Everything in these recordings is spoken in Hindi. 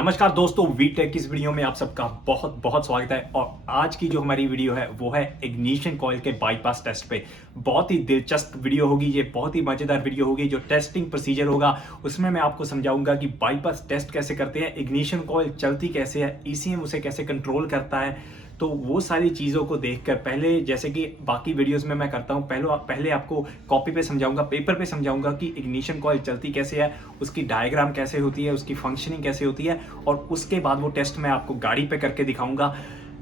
नमस्कार दोस्तों, वीटेक की इस वीडियो में आप सबका बहुत बहुत स्वागत है। और आज की जो हमारी वीडियो है वो है इग्निशन कॉइल के बाईपास टेस्ट पे। बहुत ही दिलचस्प वीडियो होगी ये, बहुत ही मजेदार वीडियो होगी। जो टेस्टिंग प्रोसीजर होगा उसमें मैं आपको समझाऊंगा कि बाईपास टेस्ट कैसे करते हैं, इग्निशन कॉइल चलती कैसे है, ईसीएम उसे कैसे कंट्रोल करता है। तो वो सारी चीज़ों को देखकर पहले, जैसे कि बाकी वीडियोस में मैं करता हूँ, पहले आपको कॉपी पे समझाऊंगा, पेपर पे समझाऊंगा कि इग्निशन कॉइल चलती कैसे है, उसकी डायग्राम कैसे होती है, उसकी फंक्शनिंग कैसे होती है, और उसके बाद वो टेस्ट मैं आपको गाड़ी पे करके दिखाऊंगा।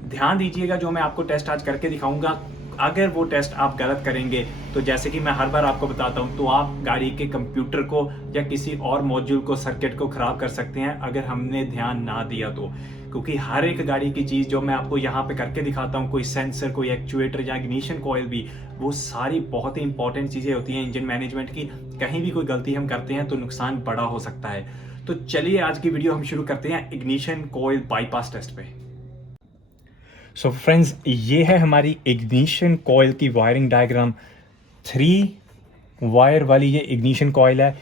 ध्यान दीजिएगा, जो मैं आपको टेस्ट आज करके दिखाऊंगा, अगर वो टेस्ट आप गलत करेंगे तो जैसे कि मैं हर बार आपको बताता हूं, तो आप गाड़ी के कंप्यूटर को या किसी और मॉड्यूल को, सर्किट को खराब कर सकते हैं अगर हमने ध्यान ना दिया तो। क्योंकि हर एक गाड़ी की चीज़ जो मैं आपको यहाँ पे करके दिखाता हूँ, कोई सेंसर, कोई एक्चुएटर या इग्निशन कॉइल भी, वो सारी बहुत ही इंपॉर्टेंट चीज़ें होती हैं इंजन मैनेजमेंट की। कहीं भी कोई गलती हम करते हैं तो नुकसान बड़ा हो सकता है। तो चलिए आज की वीडियो हम शुरू करते हैं इग्निशन कॉइल बाईपास टेस्ट पे। सो फ्रेंड्स, ये है हमारी इग्निशन कॉइल की वायरिंग डायग्राम। 3 वायर वाली ये इग्निशन कॉइल है,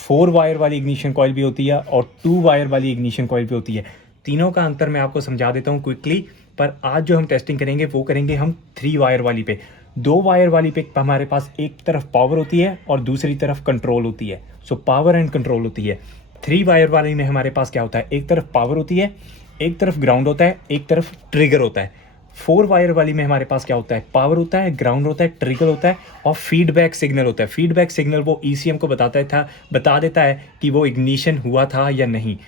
4 वायर वाली इग्निशन कॉइल भी होती है और 2 वायर वाली इग्निशन कॉइल भी होती है। तीनों का अंतर मैं आपको समझा देता हूँ क्विकली, पर आज जो हम टेस्टिंग करेंगे वो करेंगे हम 3 वायर वाली पे। 2 वायर वाली पे हमारे पास एक तरफ पावर होती है और दूसरी तरफ कंट्रोल होती है। सो पावर एंड कंट्रोल होती है। 3 वायर वाली में हमारे पास क्या होता है, एक तरफ पावर होती है, एक तरफ ग्राउंड होता है, एक तरफ ट्रिगर होता है। 4 वायर वाली में हमारे पास क्या होता है, पावर होता है, ग्राउंड होता है, ट्रिगर होता है और फीडबैक सिग्नल होता है। फीडबैक सिग्नल वो ईसीएम को बता देता है कि वो इग्निशन हुआ था या नहीं।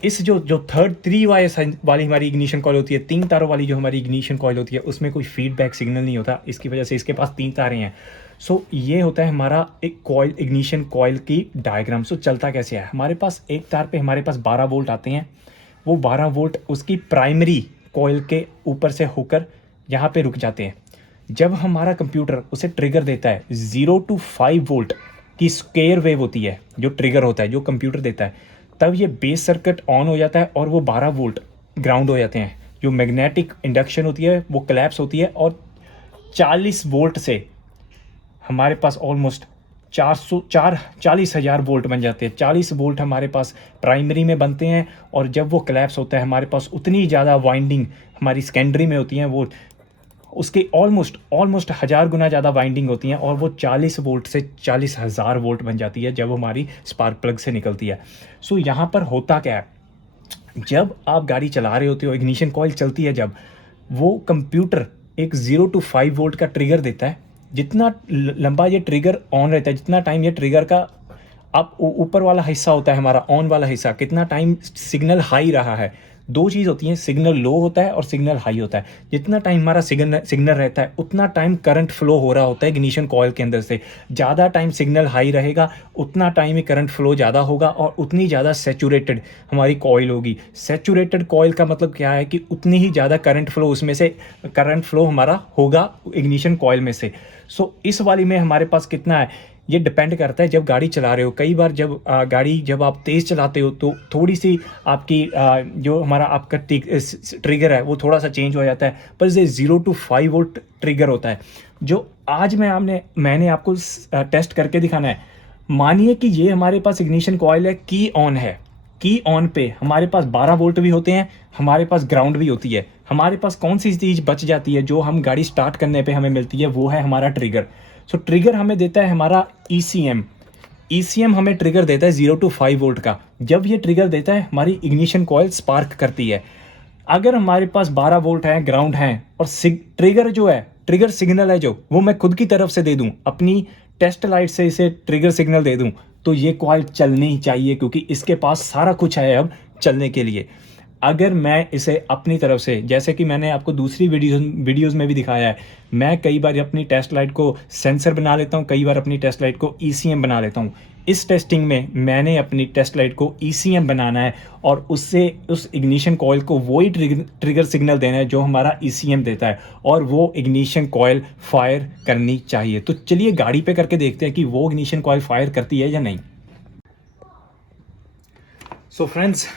इस जो थर्ड 3 वायर वाली हमारी इग्निशन कॉइल होती है, 3 तारों वाली जो हमारी इग्निशन कॉइल होती है, उसमें कोई फीडबैक सिग्नल नहीं होता। इसकी वजह से इसके पास 3 तारे हैं। सो ये होता है हमारा एक कॉइल, इग्निशन कॉइल की डायग्राम। सो चलता कैसे है, हमारे पास एक तार पे हमारे पास 12 वोल्ट आते हैं। वो 12 वोल्ट उसकी प्राइमरी कॉइल के ऊपर से होकर यहाँ पे रुक जाते हैं। जब हमारा कंप्यूटर उसे ट्रिगर देता है, 0 to 5 वोल्ट की स्क्वायर वेव होती है जो ट्रिगर होता है, जो कंप्यूटर देता है, तब ये बेस सर्किट ऑन हो जाता है और वो 12 वोल्ट ग्राउंड हो जाते हैं। जो मैग्नेटिक इंडक्शन होती है वो कोलैप्स होती है और 40 वोल्ट से हमारे पास ऑलमोस्ट 40,000 वोल्ट बन जाते हैं। 40 वोल्ट हमारे पास प्राइमरी में बनते हैं और जब वो कोलैप्स होता है हमारे पास उतनी ज़्यादा वाइंडिंग हमारी सेकेंडरी में होती हैं, वो उसके ऑलमोस्ट 1000 गुना ज़्यादा वाइंडिंग होती हैं और वो 40 वोल्ट से 40,000 वोल्ट बन जाती है जब हमारी स्पार्क प्लग से निकलती है। सो यहाँ पर होता क्या है, जब आप गाड़ी चला रहे होते हो, इग्निशन कॉइल चलती है, जब वो कंप्यूटर एक 0 to 5 वोल्ट का ट्रिगर देता है। जितना लंबा ये ट्रिगर ऑन रहता है, जितना टाइम ये ट्रिगर का अब ऊपर वाला हिस्सा होता है हमारा ऑन वाला हिस्सा, कितना टाइम सिग्नल हाई रहा है। 2 चीज़ होती हैं, सिग्नल लो होता है और सिग्नल हाई होता है। जितना टाइम हमारा सिग्नल रहता है उतना टाइम करंट फ्लो हो रहा होता है इग्निशन कॉइल के अंदर से। ज़्यादा टाइम सिग्नल हाई रहेगा उतना टाइम ही करंट फ्लो ज़्यादा होगा और उतनी ज़्यादा सैचुरेटेड हमारी कॉइल होगी। सैचुरेटेड कॉइल का मतलब क्या है कि उतनी ही ज़्यादा करंट फ्लो हमारा होगा इग्निशन कॉइल में से। सो इस वाली में हमारे पास कितना है, ये डिपेंड करता है जब गाड़ी चला रहे हो। कई बार जब आप तेज़ चलाते हो तो थोड़ी सी आपकी जो हमारा आपका ट्रिगर है वो थोड़ा सा चेंज हो जाता है, पर ये 0 to 5 वोल्ट ट्रिगर होता है जो आज मैंने आपको टेस्ट करके दिखाना है। मानिए कि ये हमारे पास इग्निशन कॉइल है, की ऑन है। की ऑन पे हमारे पास 12 वोल्ट भी होते हैं, हमारे पास ग्राउंड भी होती है। हमारे पास कौन सी चीज़ बच जाती है जो हम गाड़ी स्टार्ट करने पे हमें मिलती है, वो है हमारा ट्रिगर। सो ट्रिगर हमें देता है हमारा ईसीएम। ईसीएम हमें ट्रिगर देता है 0 to 5 वोल्ट का। जब ये ट्रिगर देता है हमारी इग्निशन कॉइल स्पार्क करती है। अगर हमारे पास 12 वोल्ट है, ग्राउंड है और ट्रिगर जो है, ट्रिगर सिग्नल है जो, वो मैं खुद की तरफ से दे दूं, अपनी टेस्ट लाइट से इसे ट्रिगर सिग्नल दे दूं, तो ये कॉइल चलनी चाहिए क्योंकि इसके पास सारा कुछ है अब चलने के लिए। अगर मैं इसे अपनी तरफ से, जैसे कि मैंने आपको दूसरी वीडियोस में भी दिखाया है, मैं कई बार अपनी टेस्ट लाइट को सेंसर बना लेता हूँ, कई बार अपनी टेस्ट लाइट को ईसीएम बना लेता हूँ। इस टेस्टिंग में मैंने अपनी टेस्ट लाइट को ईसीएम बनाना है और उससे उस इग्निशन कॉइल को वही ट्रिगर सिग्नल देना है जो हमारा ईसीएम देता है और वो इग्निशन कॉइल फायर करनी चाहिए। तो चलिए गाड़ी पे करके देखते हैं कि वो इग्निशन कॉइल फायर करती है या नहीं। सो फ्रेंड्स,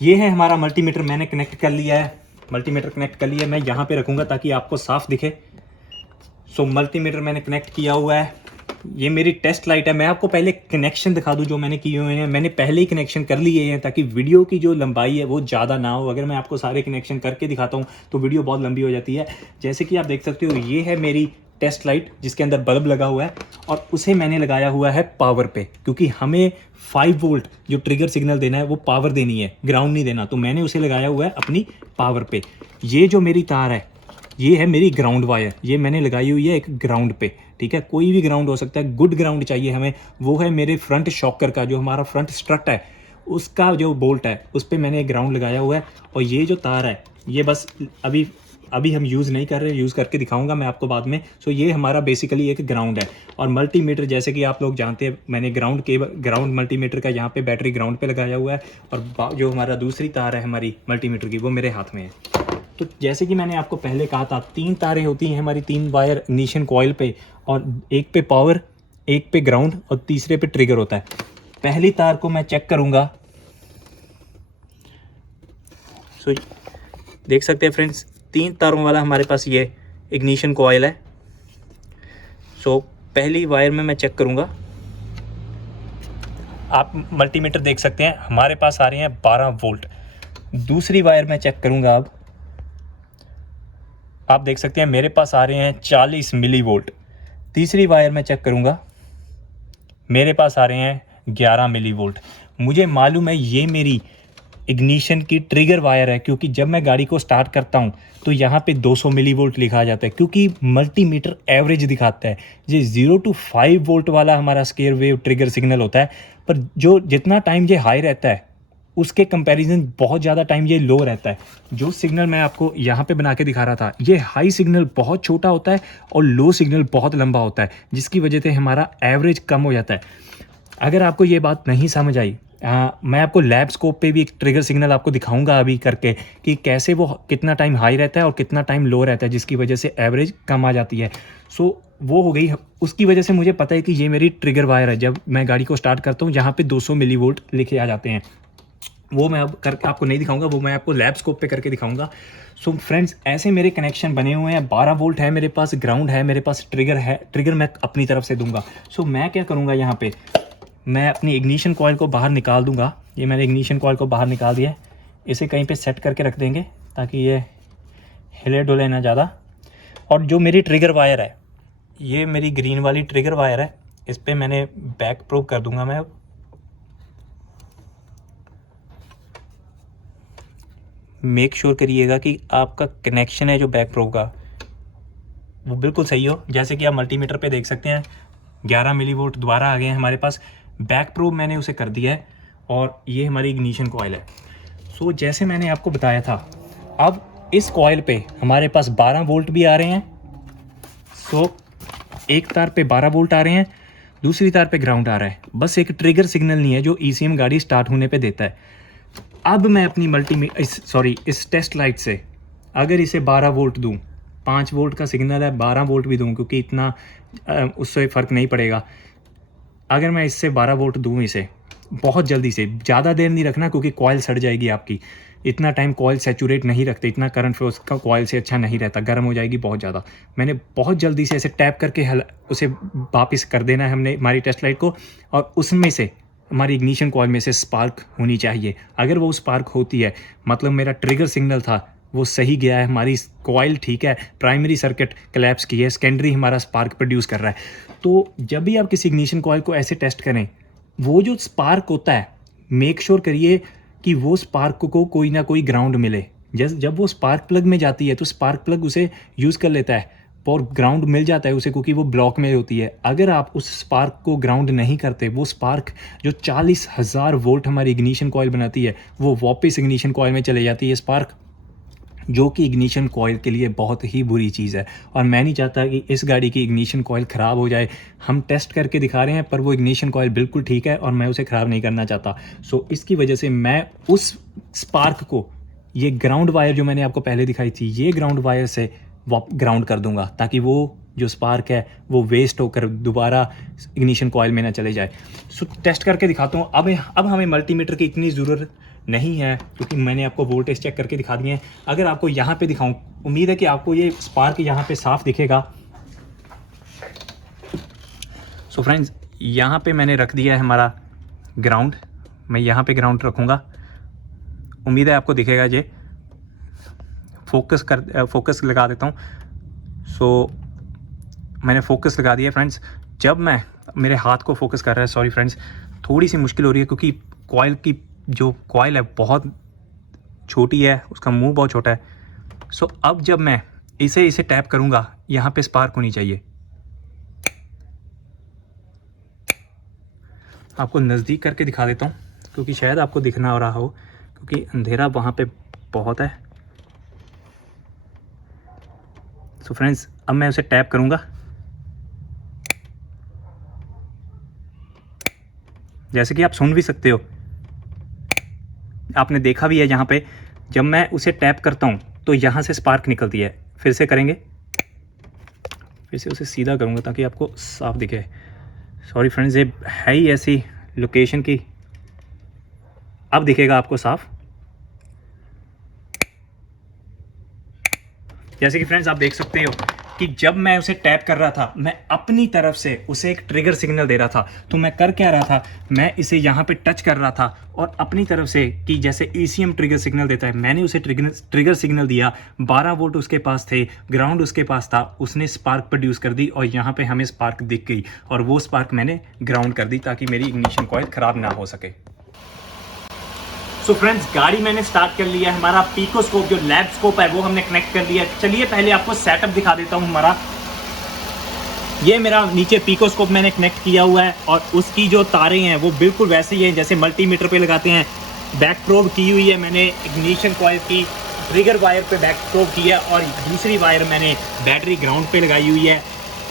ये है हमारा मल्टीमीटर, मैंने कनेक्ट कर लिया है। मल्टीमीटर कनेक्ट कर लिया है, मैं यहाँ पे रखूँगा ताकि आपको साफ दिखे। सो मल्टीमीटर मैंने कनेक्ट किया हुआ है। ये मेरी टेस्ट लाइट है। मैं आपको पहले कनेक्शन दिखा दूं जो मैंने किए हुए हैं। मैंने पहले ही कनेक्शन कर लिए हैं ताकि वीडियो की जो लंबाई है वो ज़्यादा ना हो। अगर मैं आपको सारे कनेक्शन करके दिखाता हूँ तो वीडियो बहुत लंबी हो जाती है। जैसे कि आप देख सकते हो, ये है मेरी टेस्ट लाइट जिसके अंदर बल्ब लगा हुआ है और उसे मैंने लगाया हुआ है पावर पे, क्योंकि हमें 5 वोल्ट जो ट्रिगर सिग्नल देना है वो पावर देनी है, ग्राउंड नहीं देना। तो मैंने उसे लगाया हुआ है अपनी पावर पे। ये जो मेरी तार है ये है मेरी ग्राउंड वायर, ये मैंने लगाई हुई है एक ग्राउंड पे। ठीक है, कोई भी ग्राउंड हो सकता है, गुड ग्राउंड चाहिए हमें। वो है मेरे फ्रंट शॉकर का, जो हमारा फ्रंट स्ट्रट है उसका जो बोल्ट है उस पर मैंने एक ग्राउंड लगाया हुआ है। और ये जो तार है ये बस अभी हम यूज़ नहीं कर रहे, यूज़ करके दिखाऊंगा मैं आपको बाद में। सो ये हमारा बेसिकली एक ग्राउंड है। और मल्टीमीटर जैसे कि आप लोग जानते हैं, मैंने ग्राउंड मल्टीमीटर का यहाँ पे बैटरी ग्राउंड पे लगाया हुआ है और जो हमारा दूसरी तार है हमारी मल्टीमीटर की वो मेरे हाथ में है। तो जैसे कि मैंने आपको पहले कहा था, 3 तारें होती हैं हमारी, 3 वायर इग्निशन कॉइल पे, और एक पे पावर, एक पे ग्राउंड और तीसरे पे ट्रिगर होता है। पहली तार को मैं चेक करूंगा। सो देख सकते हैं फ्रेंड्स, 3 तारों वाला हमारे पास ये इग्निशन कॉइल है। सो पहली वायर में मैं चेक करूंगा। आप मल्टीमीटर देख सकते हैं हमारे पास आ रहे हैं 12 वोल्ट। दूसरी वायर में चेक करूंगा। अब आप देख सकते हैं मेरे पास आ रहे हैं 40 मिली वोल्ट। तीसरी वायर में चेक करूंगा, मेरे पास आ रहे हैं 11 मिली वोल्ट। मुझे मालूम है ये मेरी इग्निशन की ट्रिगर वायर है, क्योंकि जब मैं गाड़ी को स्टार्ट करता हूं तो यहाँ पे 200 मिली वोल्ट लिखा जाता है, क्योंकि मल्टीमीटर एवरेज दिखाता है। ये 0 to 5 वोल्ट वाला हमारा स्केयर वेव ट्रिगर सिग्नल होता है, पर जो जितना टाइम ये हाई रहता है उसके कंपैरिजन बहुत ज़्यादा टाइम ये लो रहता है। जो सिग्नल मैं आपको यहाँ पे बना के दिखा रहा था, ये हाई सिग्नल बहुत छोटा होता है और लो सिग्नल बहुत लंबा होता है, जिसकी वजह से हमारा एवरेज कम हो जाता है। अगर आपको ये बात नहीं समझ आई, मैं आपको लैब स्कोप पे भी एक ट्रिगर सिग्नल आपको दिखाऊंगा अभी करके, कि कैसे वो कितना टाइम हाई रहता है और कितना टाइम लो रहता है, जिसकी वजह से एवरेज कम आ जाती है। सो वो हो गई, उसकी वजह से मुझे पता है कि ये मेरी ट्रिगर वायर है। जब मैं गाड़ी को स्टार्ट करता हूँ यहाँ पे 200 मिली वोल्ट लिखे आ जाते हैं। वो मैं अब करके आपको नहीं दिखाऊंगा, वो मैं आपको लैब स्कोप पे करके दिखाऊंगा। सो फ्रेंड्स, ऐसे मेरे कनेक्शन बने हुए हैं। 12 वोल्ट है मेरे पास, ग्राउंड है मेरे पास, ट्रिगर है। ट्रिगर मैं अपनी तरफ से दूंगा। सो मैं क्या करूंगा, यहाँ पे मैं अपनी इग्निशन कॉइल को बाहर निकाल दूंगा। ये मैंने इग्निशन कॉइल को बाहर निकाल दिया है। इसे कहीं पे सेट करके रख देंगे ताकि ये हिले डुले ना ज़्यादा। और जो मेरी ट्रिगर वायर है, ये मेरी ग्रीन वाली ट्रिगर वायर है, इस पर मैंने बैक प्रोब कर दूंगा मैं। मेक श्योर करिएगा कि आपका कनेक्शन है जो बैक प्रोब का वो बिल्कुल सही हो। जैसे कि आप मल्टीमीटर पे देख सकते हैं 11 मिली वोल्ट दोबारा आ गए हैं हमारे पास। बैक प्रोब मैंने उसे कर दिया है और ये हमारी इग्निशन कॉइल है। सो जैसे मैंने आपको बताया था, अब इस कॉइल पे हमारे पास 12 वोल्ट भी आ रहे हैं। सो एक तार पे 12 वोल्ट आ रहे हैं, दूसरी तार पे ग्राउंड आ रहा है। बस एक ट्रिगर सिग्नल नहीं है जो ECM गाड़ी स्टार्ट होने पे देता है। अब मैं अपनी इस टेस्ट लाइट से अगर इसे 12 वोल्ट दूं, 5 वोल्ट का सिग्नल है, 12 वोल्ट भी दूं, क्योंकि इतना उससे फ़र्क नहीं पड़ेगा। अगर मैं इससे 12 वोल्ट दूं इसे बहुत जल्दी से, ज़्यादा देर नहीं रखना क्योंकि कॉइल सड़ जाएगी आपकी। इतना टाइम कॉइल सैचुरेट नहीं रखते, इतना करंट फ्लो उसका कॉइल से अच्छा नहीं रहता, गर्म हो जाएगी बहुत ज़्यादा। मैंने बहुत जल्दी से ऐसे टैप करके उसे वापस कर देना है हमने हमारी टेस्ट लाइट को, और उसमें से हमारी इग्निशन कॉइल में से स्पार्क होनी चाहिए। अगर वो स्पार्क होती है मतलब मेरा ट्रिगर सिग्नल था वो सही गया है, हमारी कॉइल ठीक है, प्राइमरी सर्किट कोलैप्स की है, सेकेंडरी हमारा स्पार्क प्रोड्यूस कर रहा है। तो जब भी आप किसी इग्निशन कॉइल को ऐसे टेस्ट करें, वो जो स्पार्क होता है मेक श्योर करिए कि वो स्पार्क को कोई ना कोई ग्राउंड मिले। जब वो स्पार्क प्लग में जाती है तो स्पार्क प्लग उसे यूज़ कर लेता है और ग्राउंड मिल जाता है उसे, क्योंकि वो ब्लॉक में होती है। अगर आप उस स्पार्क को ग्राउंड नहीं करते, वो स्पार्क जो 40,000 वोल्ट हमारी इग्निशन कॉइल बनाती है वो वापस इग्निशन कॉइल में चले जाती है स्पार्क, जो कि इग्निशन कॉइल के लिए बहुत ही बुरी चीज़ है। और मैं नहीं चाहता कि इस गाड़ी की इग्निशन कॉइल ख़राब हो जाए। हम टेस्ट करके दिखा रहे हैं पर वो इग्निशन कॉइल बिल्कुल ठीक है और मैं उसे ख़राब नहीं करना चाहता। सो इसकी वजह से मैं उस स्पार्क को, ये ग्राउंड वायर जो मैंने आपको पहले दिखाई थी, ये ग्राउंड वायर से ग्राउंड कर दूंगा ताकि वो जो स्पार्क है वो वेस्ट होकर दोबारा इग्निशन कॉइल में ना चले जाए। सो टेस्ट करके दिखाता हूँ। अब हमें मल्टीमीटर की इतनी ज़रूरत नहीं है क्योंकि मैंने आपको वोल्टेज चेक करके दिखा दिए हैं। अगर आपको यहाँ पे दिखाऊं, उम्मीद है कि आपको ये स्पार्क यहाँ पे साफ दिखेगा। सो फ्रेंड्स, यहाँ पे मैंने रख दिया है हमारा ग्राउंड। मैं यहाँ पे ग्राउंड रखूँगा, उम्मीद है आपको दिखेगा। ये फोकस लगा देता हूँ। सो मैंने फोकस लगा दिया फ्रेंड्स। जब मैं मेरे हाथ को फोकस कर रहा है, सॉरी फ्रेंड्स, थोड़ी सी मुश्किल हो रही है क्योंकि कॉइल की जो कॉइल है बहुत छोटी है, उसका मुंह बहुत छोटा है। सो अब जब मैं इसे टैप करूँगा, यहाँ पे स्पार्क होनी चाहिए। आपको नज़दीक करके दिखा देता हूँ क्योंकि शायद आपको दिखना हो रहा हो, क्योंकि अंधेरा वहाँ पे बहुत है। सो फ्रेंड्स, अब मैं उसे टैप करूँगा। जैसे कि आप सुन भी सकते हो, आपने देखा भी है यहाँ पे जब मैं उसे टैप करता हूँ तो यहाँ से स्पार्क निकलती है। फिर से करेंगे, फिर से उसे सीधा करूँगा ताकि आपको साफ दिखे। सॉरी फ्रेंड्स, ये है ही ऐसी लोकेशन की, अब दिखेगा आपको साफ। जैसे कि फ्रेंड्स आप देख सकते हो कि जब मैं उसे टैप कर रहा था, मैं अपनी तरफ से उसे एक ट्रिगर सिग्नल दे रहा था। तो मैं कर क्या रहा था, मैं इसे यहाँ पे टच कर रहा था और अपनी तरफ से, कि जैसे ECM ट्रिगर सिग्नल देता है, मैंने उसे ट्रिगर सिग्नल दिया। 12 वोल्ट उसके पास थे, ग्राउंड उसके पास था, उसने स्पार्क प्रोड्यूस कर दी और यहाँ पे हमें स्पार्क दिख गई और वो स्पार्क मैंने ग्राउंड कर दी ताकि मेरी इग्निशन कॉइल ख़राब ना हो सके। सो फ्रेंड्स, गाड़ी मैंने स्टार्ट कर लिया है। हमारा पिकोस्कोप जो लैब स्कोप है वो हमने कनेक्ट कर लिया है। चलिए पहले आपको सेटअप दिखा देता हूँ हमारा। ये मेरा नीचे पिकोस्कोप मैंने कनेक्ट किया हुआ है और उसकी जो तारें हैं वो बिल्कुल वैसे ही हैं जैसे मल्टीमीटर पे लगाते हैं। बैक प्रोब की हुई है मैंने इग्निशन कॉइल की, ट्रिगर वायर पे बैक प्रोब की है और दूसरी वायर मैंने बैटरी ग्राउंड पे लगाई हुई है।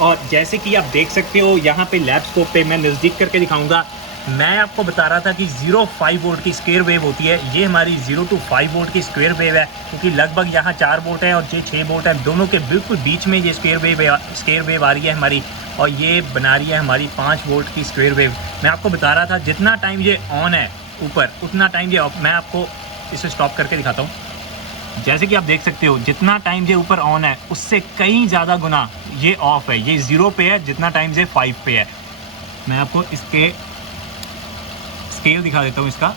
और जैसे कि आप देख सकते हो यहाँ पे लैब स्कोप पे मैं नज़दीक करके दिखाऊंगा। मैं आपको बता रहा था कि 0.5 वोल्ट की स्क्वायर वेव होती है। ये हमारी 0 to 5 वोल्ट की स्क्वायर वेव है क्योंकि लगभग यहाँ 4 वोल्ट है और ये 6 वोल्ट है। दोनों के बिल्कुल बीच में ये स्क्वायर वेव आ रही है हमारी, और ये बना रही है हमारी 5 वोल्ट की स्क्वायर वेव। मैं आपको बता रहा था जितना टाइम ये ऑन है ऊपर, उतना टाइम ये ऑफ। मैं आपको इसे स्टॉप करके दिखाता हूँ। जैसे कि आप देख सकते हो जितना टाइम ये ऊपर ऑन है उससे कई ज़्यादा गुना ये ऑफ है। ये 0 पे है जितना टाइम ये 5 पे है। मैं आपको इसके स्केल दिखा देता हूँ इसका।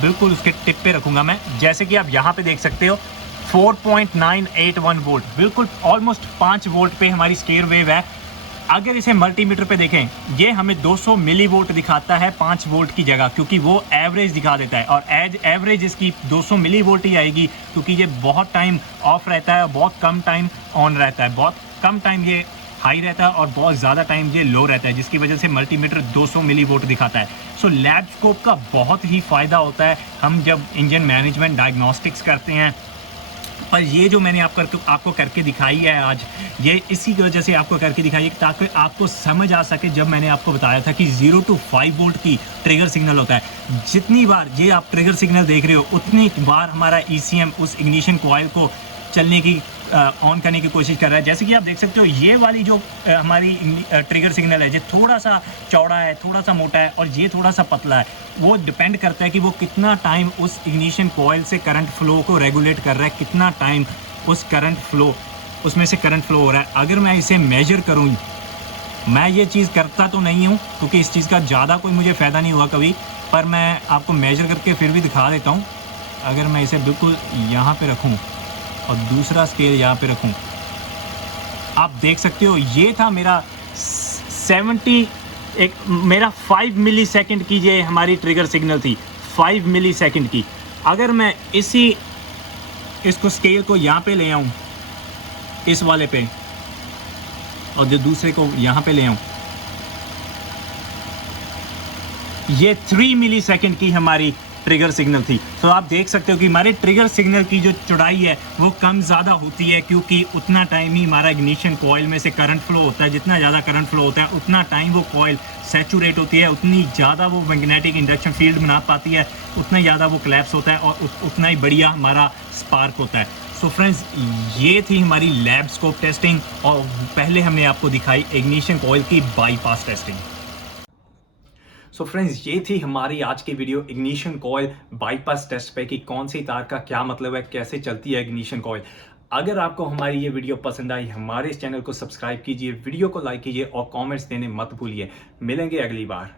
बिल्कुल उसके टिप पे रखूंगा मैं। जैसे कि आप यहाँ पे देख सकते हो 4.981 वोल्ट, बिल्कुल ऑलमोस्ट 5 वोल्ट पे हमारी स्क्वायर वेव है। अगर इसे मल्टीमीटर पे देखें, ये हमें 200 मिली वोल्ट दिखाता है 5 वोल्ट की जगह, क्योंकि वो एवरेज दिखा देता है और एवरेज इसकी 200 मिली वोल्ट ही आएगी क्योंकि ये बहुत टाइम ऑफ रहता है, बहुत कम टाइम ऑन रहता है, बहुत कम टाइम ये हाई रहता है और बहुत ज़्यादा टाइम ये लो रहता है, जिसकी वजह से मल्टीमीटर 200 मिली वोल्ट दिखाता है। सो लैब स्कोप का बहुत ही फ़ायदा होता है हम जब इंजन मैनेजमेंट डायग्नोस्टिक्स करते हैं। पर ये जो मैंने आपको करके दिखाई है आज, ये इसी की वजह से आपको करके दिखाई है ताकि आपको समझ आ सके। जब मैंने आपको बताया था कि 0 to 5 वोल्ट की ट्रिगर सिग्नल होता है, जितनी बार ये आप ट्रिगर सिग्नल देख रहे हो उतनी बार हमारा ECM उस इग्निशन कॉइल को चलने की ऑन करने की कोशिश कर रहा है। जैसे कि आप देख सकते हो ये वाली जो हमारी ट्रिगर सिग्नल है, ये थोड़ा सा चौड़ा है, थोड़ा सा मोटा है और ये थोड़ा सा पतला है। वो डिपेंड करता है कि वो कितना टाइम उस इग्निशन कॉइल से करंट फ्लो को रेगुलेट कर रहा है, कितना टाइम उस करंट फ्लो उसमें से करंट फ्लो हो रहा है। अगर मैं इसे मेजर करूँ, मैं ये चीज़ करता तो नहीं हूँ क्योंकि इस चीज़ का ज़्यादा कोई मुझे फ़ायदा नहीं हुआ कभी, पर मैं आपको मेजर करके फिर भी दिखा देता हूँ। अगर मैं इसे बिल्कुल यहाँ पे रखूँ और दूसरा स्केल यहाँ पे रखूँ, आप देख सकते हो ये था मेरा 5 मिली सेकेंड की ये हमारी ट्रिगर सिग्नल थी, 5 मिली सेकेंड की। अगर मैं इसको स्केल को यहाँ पे ले आऊँ इस वाले पे और जो दूसरे को यहाँ पे ले आऊँ, ये 3 मिली सेकेंड की हमारी ट्रिगर सिग्नल थी। तो आप देख सकते हो कि हमारे ट्रिगर सिग्नल की जो चौड़ाई है वो कम ज़्यादा होती है क्योंकि उतना टाइम ही हमारा इग्निशन कॉइल में से करंट फ्लो होता है। जितना ज़्यादा करंट फ्लो होता है उतना टाइम वो कॉइल सैचुरेट होती है, उतनी ज़्यादा वो मैग्नेटिक इंडक्शन फील्ड बना पाती है, उतना ज़्यादा वो कोलैप्स होता है और उतना ही बढ़िया हमारा स्पार्क होता है। सो फ्रेंड्स, ये थी हमारी लैब स्कोप टेस्टिंग और पहले हमने आपको दिखाई इग्निशन कॉइल की बाईपास टेस्टिंग। सो फ्रेंड्स, ये थी हमारी आज की video ignition coil bypass test पे कि कौन सी तार का क्या मतलब है, कैसे चलती है इग्निशन कॉइल। अगर आपको हमारी ये वीडियो पसंद आई, हमारे इस चैनल को सब्सक्राइब कीजिए, वीडियो को लाइक कीजिए और कमेंट्स देने मत भूलिए। मिलेंगे अगली बार।